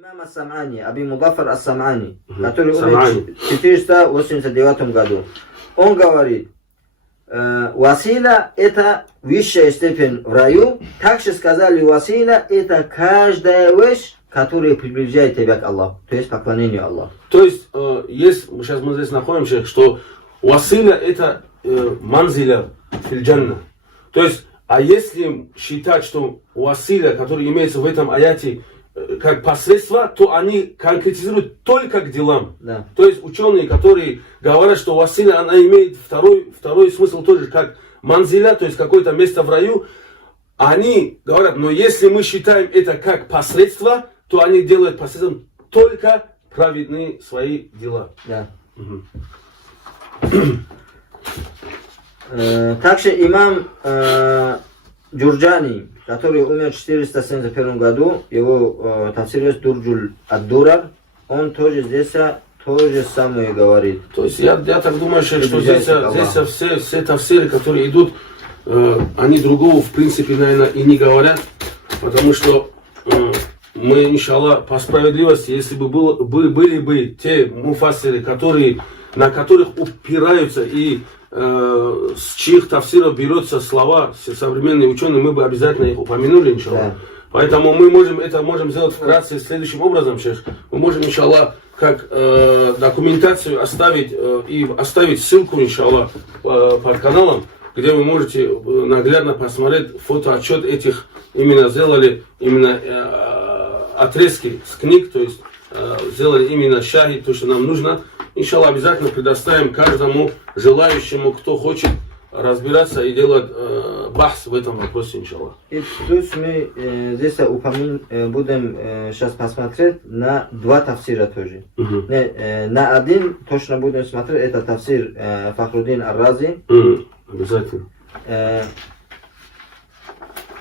Имам Ас-Сам'ани, Аби Мудаффар Ас-Сам'ани, который умер в 489 году, он говорит, васила это высшая степень в раю, также сказали васила это каждая вещь, которая приближает тебя к Аллаху, то есть поклонению Аллаху. То есть, сейчас мы здесь находимся, что васила это манзиля фильджанна. То есть, а если считать, что василя, который имеется в этом аяте, как посредство, то они конкретизируют только к делам. Да. То есть ученые, которые говорят, что василя, она имеет второй смысл тоже, как манзиля, то есть какое-то место в раю, они говорят, но если мы считаем это как посредство, то они делают посредством только праведные свои дела. Да. Также имам Джурджани, который умер в 471 году, его тафсир есть Дурджуль ад-Дурар, он тоже здесь то же самое говорит. То есть я так думаю, что здесь все тафсиры, которые идут, они другого в принципе, наверное, и не говорят, потому что мы, иншаллах, по справедливости, если бы были бы те муфассиры, на которых упираются и с чьих тафсиров берется слова современные ученые, мы бы обязательно их упомянули, иншаллах. Да. Поэтому мы можем сделать вкратце следующим образом, шейх. Мы можем, иншаллах, как документацию оставить ссылку, иншаллах, под каналом, где вы можете наглядно посмотреть фотоотчет этих, именно сделали отрезки с книг, то есть сделали именно шахид, то, что нам нужно. Иншаллах, обязательно предоставим каждому желающему, кто хочет разбираться и делать бахс в этом вопросе, иншаллах. И плюс мы здесь будем сейчас посмотреть на два тафсира тоже. На один точно будем смотреть, это тафсир Фахруддин ар-Рази. Обязательно.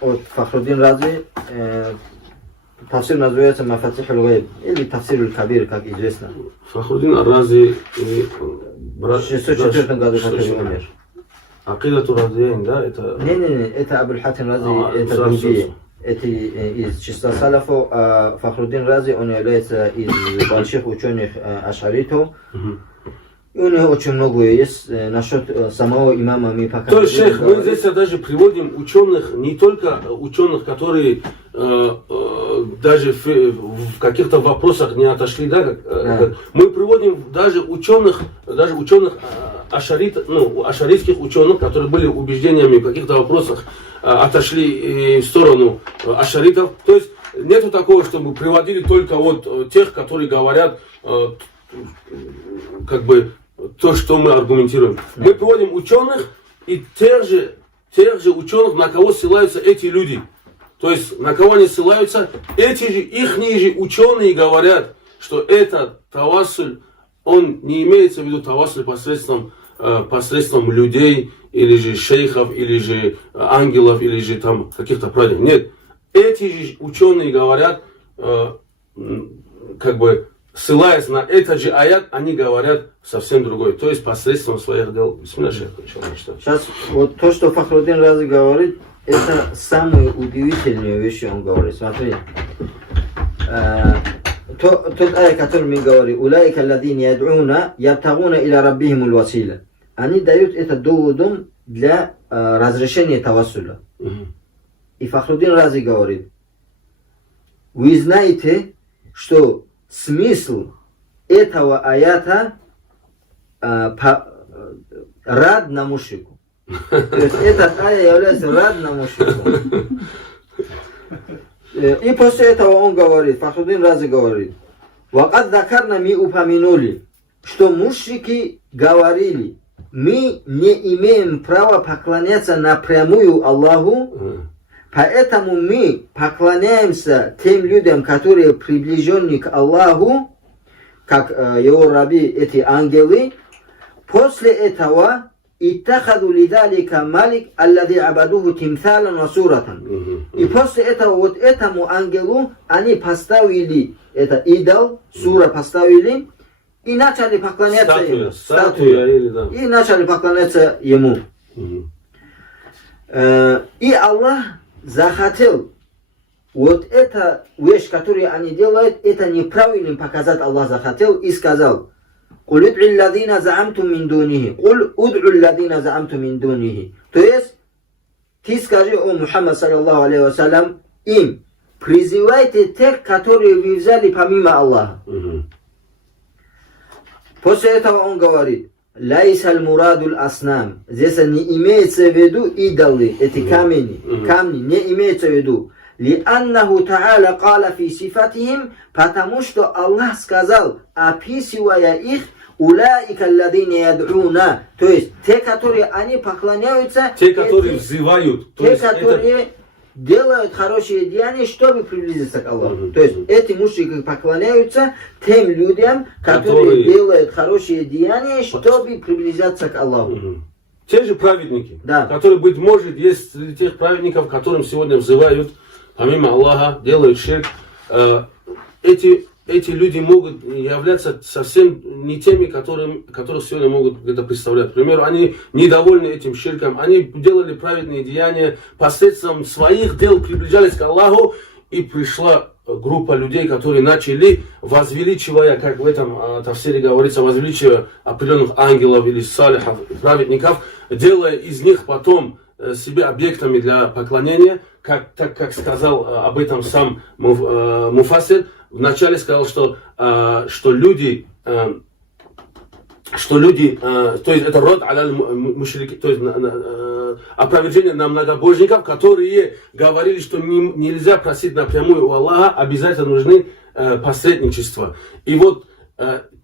От Фахруддин Рази тафсир называется Мафатих аль-Гайб или тафсир аль-Кабир, как известно. Фахруддин ар-Рази в 604 году, который умер. Акидату Разияин, да? Это... Не, это Абуль Хатим Рази, это другие. Это из числа салафов, а Фахруддин Рази, он является из больших ученых ашаритов. И у него очень много есть насчет самого имама мы пока. То есть, шейх, мы здесь даже приводим ученых, не только ученых, которые даже в каких-то вопросах не отошли, да, мы приводим даже ученых ашаритских ученых, которые были убеждениями в каких-то вопросах, отошли в сторону ашаритов. То есть нету такого, что мы приводили только вот тех, которые говорят как бы то, что мы аргументируем. Мы приводим ученых и тех же ученых, на кого ссылаются эти люди. То есть на кого они ссылаются, ихние же ученые говорят, что этот тавассуль, он не имеется в виду тавассуль посредством людей, или же шейхов, или же ангелов, или же там каких-то праведников. Нет. Эти же ученые говорят, как бы ссылаясь на этот же аят, они говорят совсем другое. То есть посредством своих дел. Сейчас вот то, что Фахруддин Рази говорит, это самые удивительные вещи он говорит. Смотри. Тот аят, который мы говорим, «Улайка алладин яд'уна ябтагуна иля раббихимул василя». Они дают это доводом для разрешения тавассуля. И Фахруддин Рази говорит, вы знаете, что смысл этого аята рад на мушрику. То есть этот аят является рад на мушрику. И после этого он говорит, Фахруддин Рази говорит, «Вакад закарна мы упомянули, что мушрики говорили, мы не имеем права поклоняться напрямую Аллаху, поэтому мы поклоняемся тем людям, которые приближены к Аллаху, как его раби, эти ангелы. После этого иттахаду лидалика малик аллади абадуху тимталан ва суратан». И после этого вот этому ангелу они поставили это идол, сура поставили, и начали поклоняться ему. Статуя. И начали поклоняться ему. И Аллах захотел вот эта вещь, которую они делают, это неправильно показать Аллах захотел и сказал: «Куль уд'у алладина заамтум мин дунихи». «Куль уд'у алладина заамтум мин дунихи». То есть, ты скажи, о Мухаммад саллаллаху алейхи вассалям, им: призывайте тех, которые вы взяли помимо Аллаха. После этого он говорит: «Лайс аль-мурадуль аснам». Здесь не имеется в виду идолы, эти камни не имеется в виду. «Лианнаху та'аля кала фи сифатихим», потому что Аллах сказал, описывая их: «Улаика алладина яд'уна», то есть те, которые они поклоняются, те, которые взывают, те, которые делают хорошие деяния, чтобы приблизиться к Аллаху. То есть эти мушрики поклоняются тем людям, которые делают хорошие деяния, чтобы приблизиться к Аллаху. Те же праведники, да, которые, быть может, есть среди тех праведников, которым сегодня взывают помимо Аллаха, делают ширк. Эти люди могут являться совсем не теми, которые сегодня могут это представлять. К примеру, они недовольны этим ширком, они делали праведные деяния, посредством своих дел приближались к Аллаху, и пришла группа людей, которые начали, возвеличивая, как в этом тафсире говорится, возвеличивая определенных ангелов или салихов, праведников, делая из них потом себя объектами для поклонения, так как сказал об этом сам Муфассир. Вначале сказал, что люди, то есть это род аляль мушрики, то есть опровержение на многобожников, которые говорили, что нельзя просить напрямую у Аллаха, обязательно нужны посредничества. И вот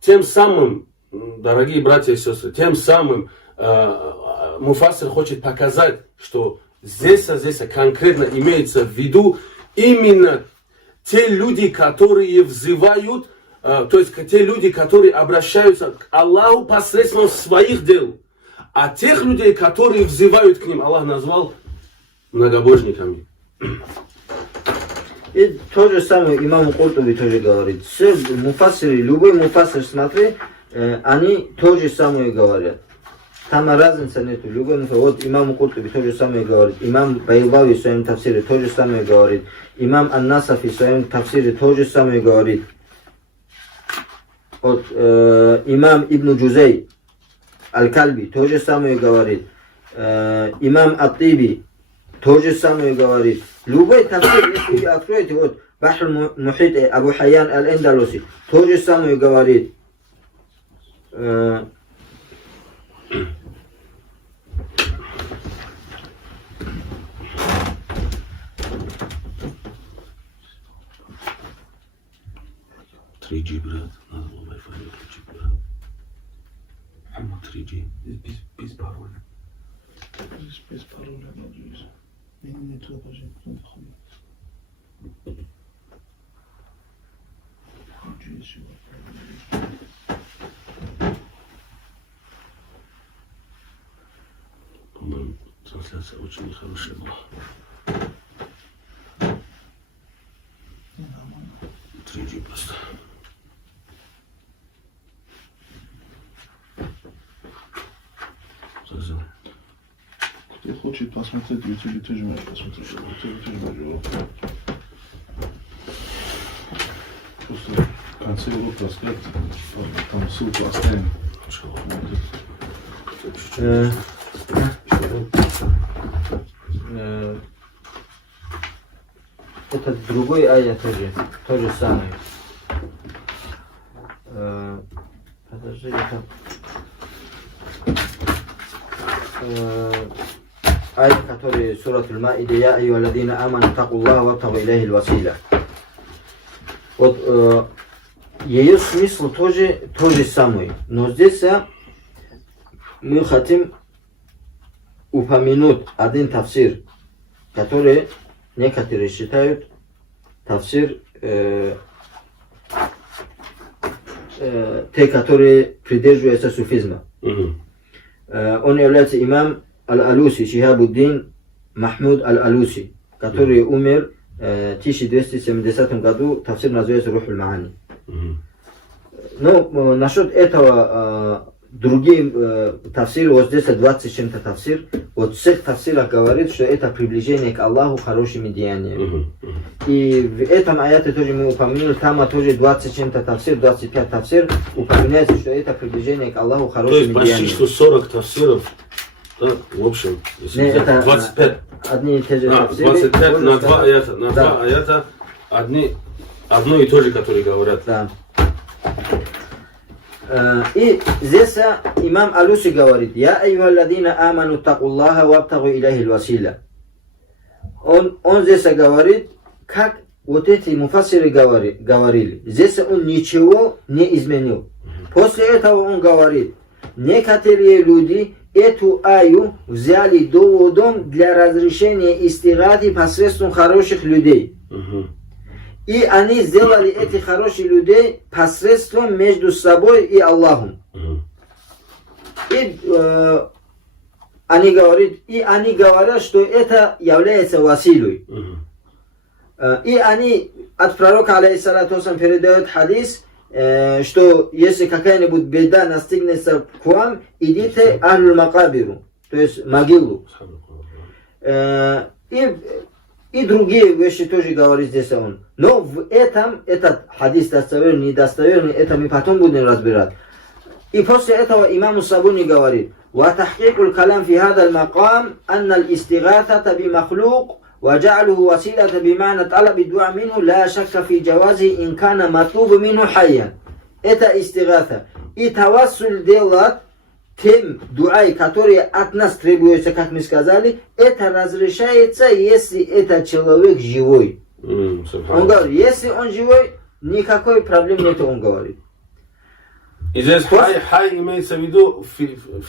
тем самым, дорогие братья и сестры, тем самым Муфассир хочет показать, что здесь конкретно имеется в виду именно те люди, которые взывают, то есть те люди, которые обращаются к Аллаху посредством своих дел. А тех людей, которые взывают к ним, Аллах назвал многобожниками. И то же самое имам Куртуби тоже говорит. Все муфассиры, любой муфассир, смотри, они то же самое говорят. Там разницы нету. Вот имам Куртуби то же самое говорит. Имам Байлави в своем тафсире то же самое говорит. Имам Ан-Насафи в своем тафсире то же самое говорит. Вот имам Ибн Джузей Аль-Кальби то же самое говорит. Имам Ат-Тиби то же самое говорит. Любой тафсир, если вы откроете, вот Бахр Мухит Абу Хайян Аль-Эндалуси то же самое говорит. Брат, надо было Wi-Fi выключить, брат. 3G, без пароля. Без пароля, надеюсь. Не туда, пожалуйста, кто заходит. Хочу еще Wi-Fi. По-моему, трансляция очень нехорошая была. Нормально. 3G просто. Кто хочет посмотреть в YouTube, тоже можешь посмотреть. В YouTube тоже можешь. Просто в конце урока рассказать, там ссылку оставим. Это другой аят тоже, то же самое. Подожди, это аят, который сурат Аль-Маида: «Я айюхалладзина аману тақуллаха вабтагу илейхи аль-василя». Вот ее смысл тоже то же самое. Но здесь мы хотим упомянуть один тафсир, который некоторые считают тафсир те, которые придерживаются суфизма. Он является имам Аль-Алуси, Шихабуддин Махмуд Аль-Алуси, который умер в 1270 году. Тафсир называется Рух аль-Маани. Но насчет этого другие тафсиры, вот здесь 20 чем-то тафсир, вот всех тафсирах говорит, что это приближение к Аллаху хорошими деяниями. И в этом аяте тоже мы упомянули, там тоже 20 чем-то тафсир, 25 тафсир, упоминается, что это приближение к Аллаху хорошими То есть деяниями. почти что 40 тафсиров, да, в общем, если Не, взять это 25. одни и те же тафсиры. 25 можно на 2 сказать. аята, на Да. 2 аята одно и то же, которые говорят. Да. И здесь имам Алуси говорит: «Я айюхалладина аману такуллаха вабтагу илейхи василя». Он здесь говорит, как вот эти муфассиры говорили. Здесь он ничего не изменил. После этого он говорит: некоторые люди эту аю взяли доводом для разрешения истигаты посредством хороших людей. И они сделали этих хороших людей посредством между собой и Аллахом. И они говорят, что это является василой. И они от пророка, алейхиссалату вассалам, передают хадис, что если какая-нибудь беда настигнется к вам, идите ахлюл макабиру, то есть могилу. И другие вещи тоже говорит здесь он. Но в этом, этот хадис достоверный, недостоверный, это мы потом будем разбирать. И после этого имам Сабуни говорит: وَتَحْقِيقُ الْكَلَامِ فِي هَذَا الْمَقَامِ أَنَّ الْإِسْتِغَاثَةَ بِمَخْلُوقٍ وَجَعْلُهُ وَسِيلَةً بِمَعْنَى طَلَبِ الدُّعَاءِ مِنْهُ لَا شَكَّ فِي جَوَازِهِ إِنْ كَانَ مَطْلُوبٌ مِنْهُ حَيًّا. Это истигата. И тавассуль делать тем дуай, которые от нас требуются, как мы сказали, это разрешается, если этот человек живой. Он говорит, если он живой, никакой проблемы нет, он говорит. И здесь хай имеется в виду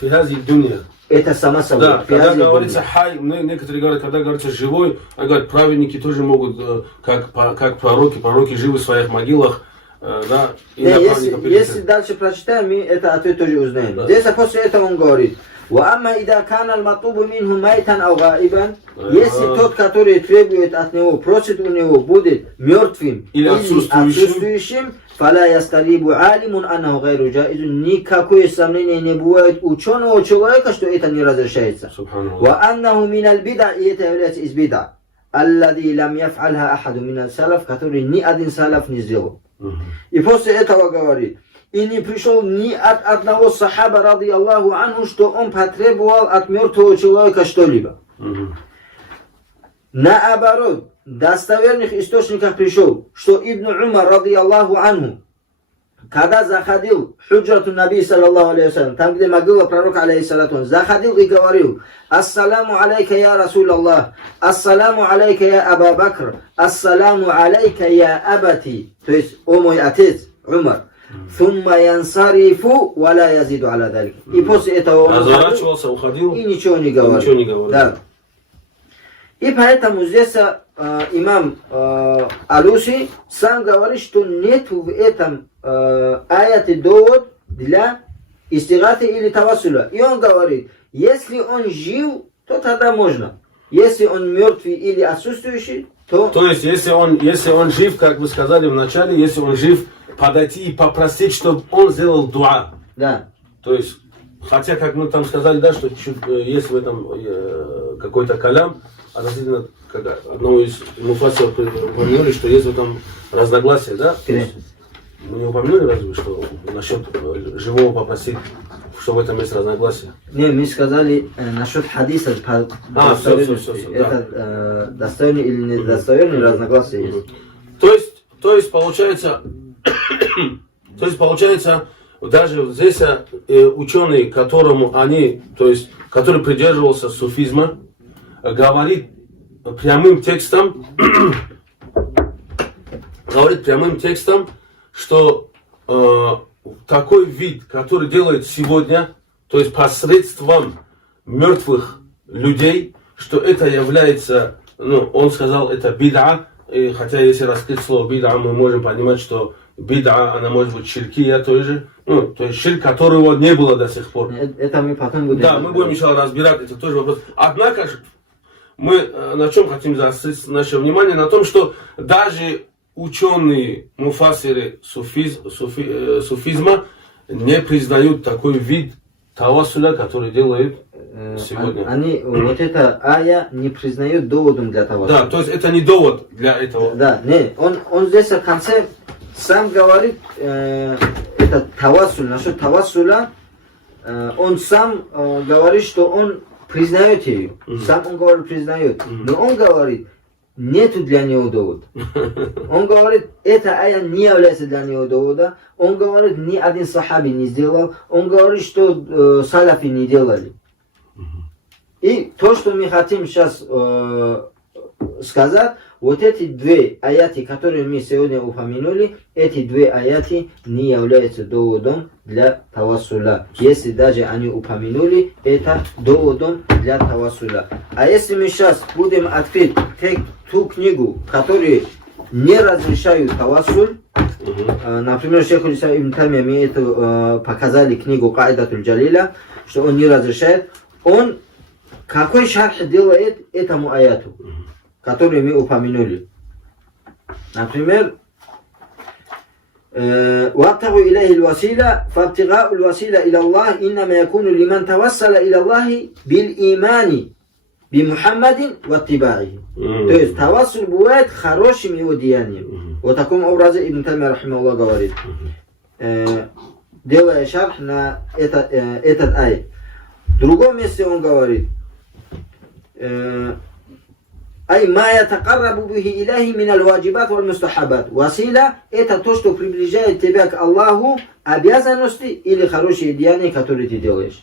фигази дунья. Это сама собой. Да, когда говорится хай, некоторые говорят, когда говорится живой, они говорят, праведники тоже могут, как пророки живы в своих могилах. Да, если дальше прочитаем, мы это ответ тоже узнаем. Да. Здесь после этого он говорит: если тот, который требует от него, просит у него, будет мертвым или отсутствующим, никакое сомнение не бывает ученого человека, что это не разрешается. И это является из бида, который ни один салаф не сделал. И после этого говорит: и не пришел ни от одного сахаба, ради Аллаху анху, что он потребовал от мертвого человека что-либо. Наоборот, в достоверных источниках пришел, что Ибн Умар, ради Аллаху анху, когда заходил в худжрату Наби, саллаллаху алейхи вассалям, там, где могила пророка, алейхиссалату, заходил и говорил: ассаламу алейка я Расул Аллах, ассаламу алейка я Аба Бакр, ассаламу алейка я Абати, то есть, о мой отец, Умар. Сумма янсарифу ва ла язиду аля далик. И после этого он разворачивался, уходил и ничего не говорил. Да. И поэтому здесь имам Алуси сам говорит, что нет в этом аяте довод для истигаты или тавассуля. И он говорит, если он жив, то тогда можно. Если он мертвый или отсутствующий, то... То есть, если он жив, как вы сказали в начале, если он жив, подойти и попросить, чтобы он сделал дуа. Да. То есть, хотя, как мы там сказали, да, что есть в этом какой-то калям, относительно одного из муфассиров упомянули, что есть в этом разногласия, да? Мы не упомянули разве, что насчет живого попросить, что в этом есть разногласие? Не, мы сказали насчет хадиса. Все, это достоверный или недостоверный разногласия есть. То есть получается, даже здесь ученый, который придерживался суфизма, говорит прямым текстом, что такой вид, который делает сегодня, то есть посредством мертвых людей, что это является, он сказал, это бид'a, и хотя если раскрыть слово бид'a, мы можем понимать, что бид'a, она может быть ширкия тоже, то есть ширк, которого не было до сих пор. Это мы потом будем... Да, мы будем еще разбирать, это тоже вопрос. Однако же, мы на чем хотим заострить наше внимание? На том, что даже ученые муфассиры суфизма не признают такой вид тавассуля, который делают сегодня. Они вот это ая не признают доводом для тавассуля. Да, то есть это не довод для этого. Да, не, он здесь в конце сам говорит, это тавассуль, насчет тавассуля, он сам говорит, что он признает ее. Сам он говорит, признает. Но он говорит, нету для него довода. Он говорит, эта ая не является для него довода. Он говорит, ни один сахаби не сделал. Он говорит, что салафи не делали. И то, что мы хотим сейчас сказать, вот эти две аяты, которые мы сегодня упомянули, эти две аяты не являются доводом для тавассуля. Если даже они упомянули, это доводом для тавассуля. А если мы сейчас будем открыть ту книгу, которую не разрешают тавассуль, например, шейх Исlam ибн Таймия мне это показали книгу Каидатуль Джалиля, что он не разрешает, он какой шарх делает этому аяту, который мы упомянули. Например, وابتغوا إليه الوسيلة فابتغاء الوسيلة إلى الله إنما يكون لمن توسل إلى الله بالإيمان بمحمد واتباعه. То есть тавассуль бывает хорошим его деянием. Вот таком образе Ибн Таймия рахимахуллах говорит, делая шарх на этот аят. В другом месте он говорит, ай ма ятакаррабу бихи илахи миналь ваджибат валь мустахабат. Васила это то, что приближает тебя к Аллаху, обязанности или хорошие деяния, которые ты делаешь.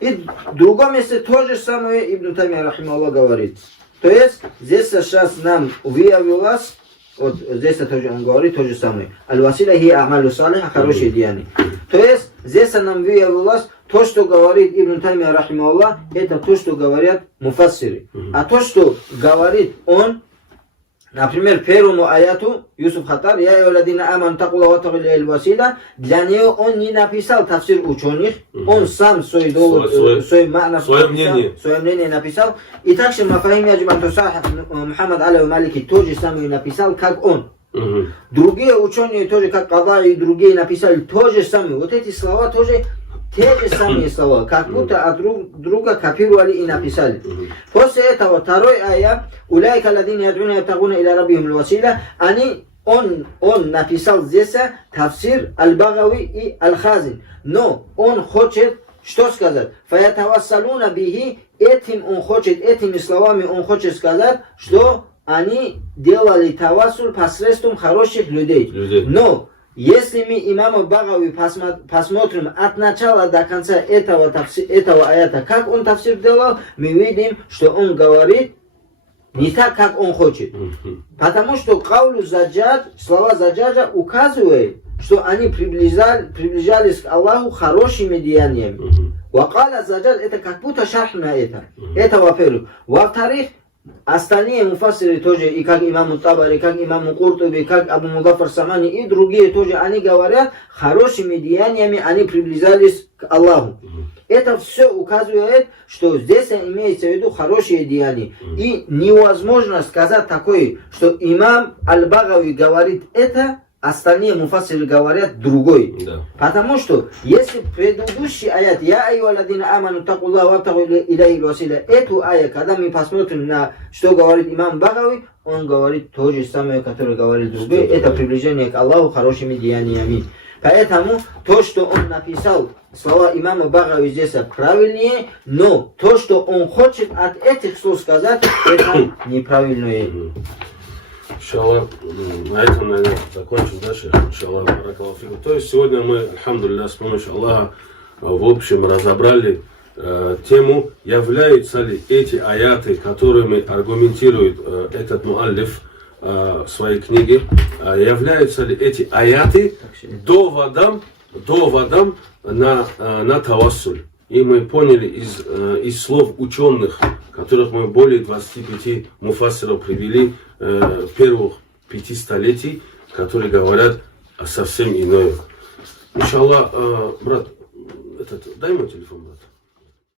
И в другом месте то же самое Ибн Таймия рахимахуллах говорит. То есть здесь сейчас нам выявилось, вот здесь тоже он говорит то же самое. Аль-васила хи амалу салиха, хорошие деяния. То есть здесь нам выявилось, то, что говорит Ибн Таймия рахимахуллах, это то, что говорят муфассиры. А то, что говорит он, например, первому аяту, Юсуф Хаттар, «Я юладина аман такула ва тагу илейхи васила», для него он не написал тафсир ученых, он сам свое мнение написал. И также Мафахим Яджибан Тусахах Мухаммад Алев Малики тоже самое написал, как он. Другие ученые тоже, как Када и другие написали то же самое. Вот эти слова тоже те же самые слова, как будто от друга копировали и написали. После этого второй аят, «Уляйка ладина ядуна ябтагуна иля раббихим л-васила», он написал здесь тафсир Аль-Багави и Аль-Хазин. Но он хочет, что сказать? «Фаятавассалуна бихи», этим он хочет, этими словами он хочет сказать, что они делали тавассуль посредством хороших людей. Но если мы имама Багави посмотрим от начала до конца этого аята, как он тафсир делал, мы видим, что он говорит не так, как он хочет. Потому что каулю заджад, слова заджаджа указывают, что они приближались к Аллаху хорошими деяниями. Вакаля заджад, это как будто шарх на это. Это во-первых. Во-вторых, остальные муфассиры тоже, и как имам Табари, как имам Куртуби, как Абу Мудаффар Самани и другие тоже, они говорят, хорошими деяниями они приближались к Аллаху. Это все указывает, что здесь имеется в виду хорошие деяния. И невозможно сказать такое, что имам Аль-Багави говорит это, остальные муфассиры говорят другой. Да. Потому что если предыдущий аят «Я айюалладина аману такулла ва абтагу илейхи васила», эту аят, когда мы посмотрим на что говорит имам Багави, он говорит то же самое, которое говорит другой. Это приближение к Аллаху хорошими деяниями. Поэтому то, что он написал, слова имама Багави здесь правильнее, но то, что он хочет от этих слов сказать, это неправильное. Иншаллах, на этом, наверное, закончим дальше. Иншаллах, баракаллаху фику. То есть сегодня мы, альхамдулилля, с помощью Аллаха, в общем, разобрали тему, являются ли эти аяты, которыми аргументирует этот муаллиф в своей книге, являются ли эти аяты доводом на тавассуль. И мы поняли из слов ученых, которых мы более 25 муфассиров привели, первых 5 столетий, которые говорят совсем иное. Иншаллах, брат, дай мой телефон, брат.